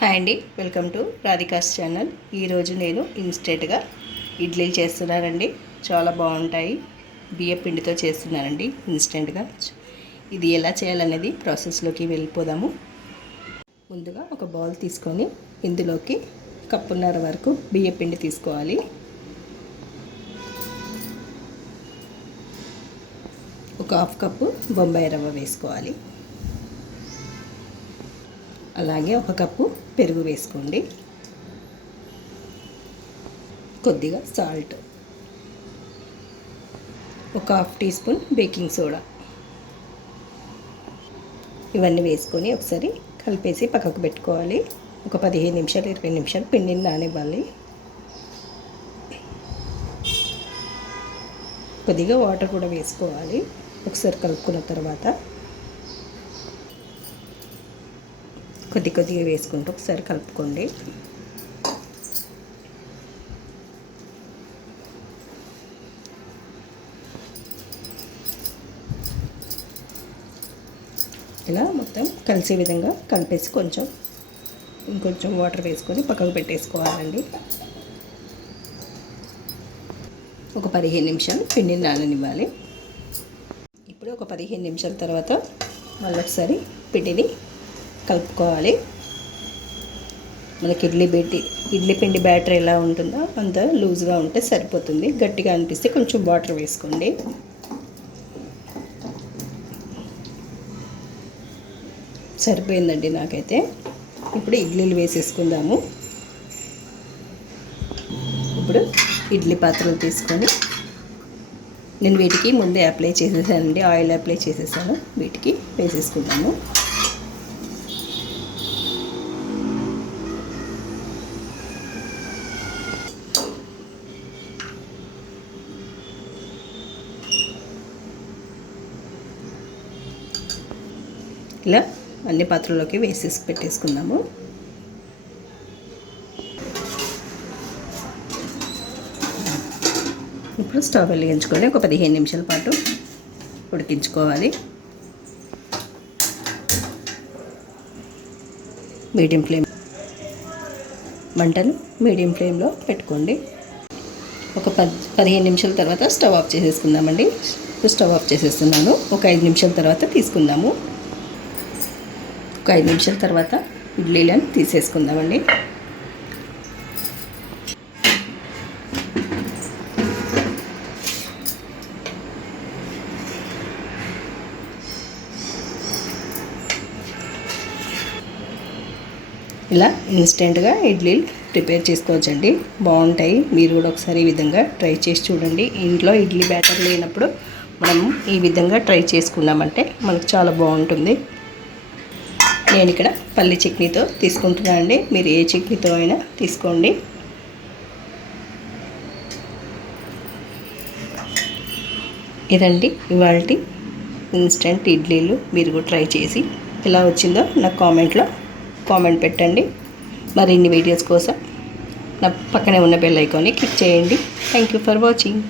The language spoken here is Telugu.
హాయ్ అండి, వెల్కమ్ టు రాధికాస్ ఛానల్. ఈరోజు నేను ఇన్స్టెంట్గా ఇడ్లీలు చేస్తున్నానండి. చాలా బాగుంటాయి. బియ్యం పిండితో చేస్తున్నానండి ఇన్స్టెంట్గా. ఇది ఎలా చేయాలనేది ప్రాసెస్లోకి వెళ్ళిపోదాము. ముందుగా ఒక బౌల్ తీసుకొని ఇందులోకి కప్పున్నర వరకు బియ్యం పిండి తీసుకోవాలి. ఒక హాఫ్ కప్పు బొంబాయి రవ్వ వేసుకోవాలి. అలాగే ఒక కప్పు పెరుగు వేసుకోండి. కొద్దిగా సాల్ట్, ఒక half teaspoon baking soda, ఇవన్నీ వేసుకొని ఒకసారి కలిపేసి పక్కకు పెట్టుకోవాలి. ఒక 15 నిమిషాలు 20 నిమిషాలు పిండిని నానివ్వాలి. కొద్దిగా వాటర్ కూడా వేసుకోవాలి. ఒకసారి కలుపుకున్న తర్వాత కొద్దిగా వేసుకుంటూ ఒకసారి కలుపుకోండి. ఇలా మొత్తం కలిసే విధంగా కలిపేసి ఇంకొంచెం వాటర్ వేసుకొని పక్కకు పెట్టేసుకోవాలండి. ఒక 15 నిమిషాలు పిండిని నాననివ్వాలి. ఇప్పుడు ఒక 15 నిమిషాల తర్వాత మళ్ళీ ఒకసారి పిండిని కలుపుకోవాలి. మనకి ఇడ్లీ పిండి బ్యాటర్ ఎలా ఉంటుందో అంత లూజ్గా ఉంటే సరిపోతుంది. గట్టిగా అనిపిస్తే కొంచెం వాటర్ వేసుకోండి. సరిపోయిందండి నాకైతే. ఇప్పుడు ఇడ్లీలు వేసేసుకుందాము. ఇప్పుడు ఇడ్లీ పాత్రలు తీసుకొని నేను వీటికి ముందే అప్లై చేసేసానండి. ఆయిల్ అప్లై చేసేసాను. వీటికి వేసేసుకుందాము. ఇలా అన్ని పాత్రల్లోకి వేసేసి పెట్టేసుకుందాము. ఇప్పుడు స్టవ్ వెలిగించుకొని ఒక 15 నిమిషాల పాటు ఉడికించుకోవాలి. మంటను మీడియం ఫ్లేమ్లో పెట్టుకోండి. ఒక 15 నిమిషాల తర్వాత స్టవ్ ఆఫ్ చేసేసుకుందామండి. స్టవ్ ఆఫ్ చేసేస్తున్నాను. ఒక 5 నిమిషాల తర్వాత తీసుకుందాము. ఒక 5 నిమిషాల తర్వాత ఇడ్లీలను తీసేసుకుందామండి. ఇలా ఇన్స్టెంట్గా ఇడ్లీలు ప్రిపేర్ చేసుకోవచ్చండి. బాగుంటాయి. మీరు కూడా ఒకసారి ఈ విధంగా ట్రై చేసి చూడండి. ఇంట్లో ఇడ్లీ బ్యాటర్ లేనప్పుడు మనం ఈ విధంగా ట్రై చేసుకున్నామంటే మనకు చాలా బాగుంటుంది. నేను ఇక్కడ పల్లి చట్నీతో తీసుకుంటున్నాను అండి. మీరు ఏ చట్నీతో అయినా తీసుకోండి. ఇదండి ఇవాల్టి ఇన్స్టెంట్ ఇడ్లీలు. మీరు కూడా ట్రై చేసి ఎలా వచ్చిందో నాకు కామెంట్ పెట్టండి. మరిన్ని వీడియోస్ కోసం నా పక్కనే ఉన్న బెల్ ఐకాన్ని క్లిక్ చేయండి. Thank you for watching.